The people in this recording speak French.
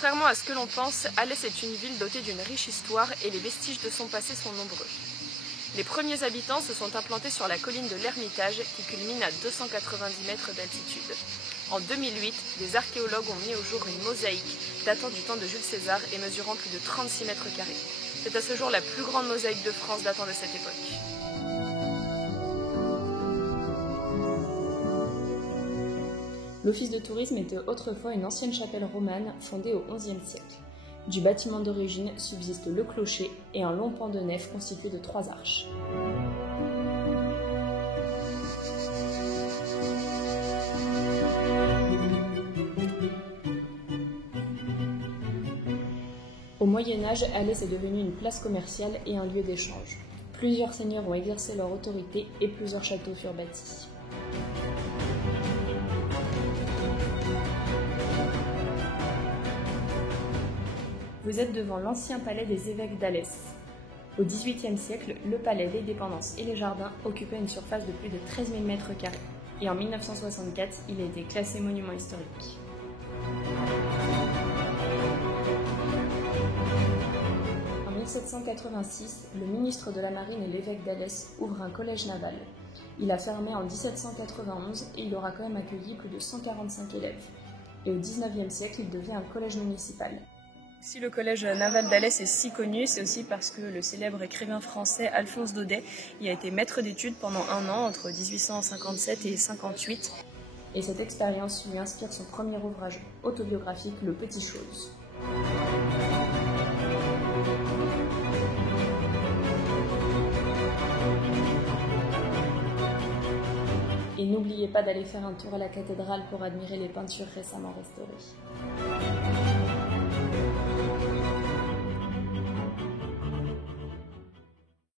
Contrairement à ce que l'on pense, Alès est une ville dotée d'une riche histoire et les vestiges de son passé sont nombreux. Les premiers habitants se sont implantés sur la colline de l'Ermitage qui culmine à 290 mètres d'altitude. En 2008, des archéologues ont mis au jour une mosaïque datant du temps de Jules César et mesurant plus de 36 mètres carrés. C'est à ce jour la plus grande mosaïque de France datant de cette époque. L'office de tourisme était autrefois une ancienne chapelle romane fondée au XIe siècle. Du bâtiment d'origine subsiste le clocher et un long pan de nef constitué de 3 arches. Au Moyen-Âge, Alès est devenue une place commerciale et un lieu d'échange. Plusieurs seigneurs ont exercé leur autorité et plusieurs châteaux furent bâtis. Vous êtes devant l'ancien palais des évêques d'Alès. Au XVIIIe siècle, le palais, les dépendances et les jardins occupaient une surface de plus de 13 000 mètres carrés. Et en 1964, il a été classé monument historique. En 1786, le ministre de la Marine et l'évêque d'Alès ouvrent un collège naval. Il a fermé en 1791 et il aura quand même accueilli plus de 145 élèves. Et au XIXe siècle, il devient un collège municipal. Si le collège naval d'Alès est si connu, c'est aussi parce que le célèbre écrivain français Alphonse Daudet y a été maître d'études pendant 1 an, entre 1857 et 58. Et cette expérience lui inspire son premier ouvrage autobiographique, Le Petit Chose. Et n'oubliez pas d'aller faire un tour à la cathédrale pour admirer les peintures récemment restaurées.